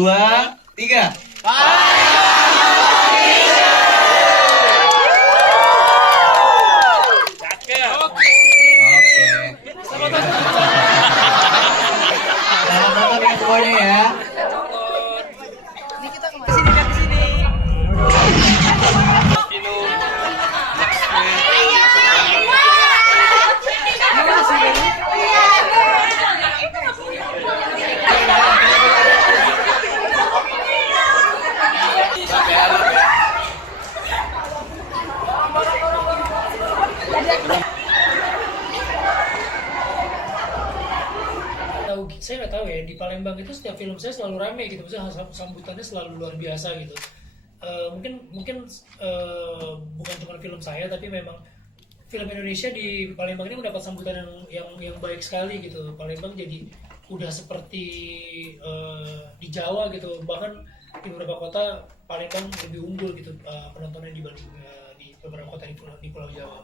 2, 3. Oke. Selamat nonton ya semuanya ya. Saya nggak tahu ya, di Palembang itu setiap film saya selalu rame gitu, maksudnya sambutannya selalu luar biasa gitu. Mungkin bukan cuma film saya, tapi memang film Indonesia di Palembang ini mendapat sambutan yang baik sekali gitu. Palembang jadi udah seperti di Jawa gitu, bahkan di beberapa kota Palembang lebih unggul gitu penontonnya dibanding di beberapa kota di Pulau Jawa.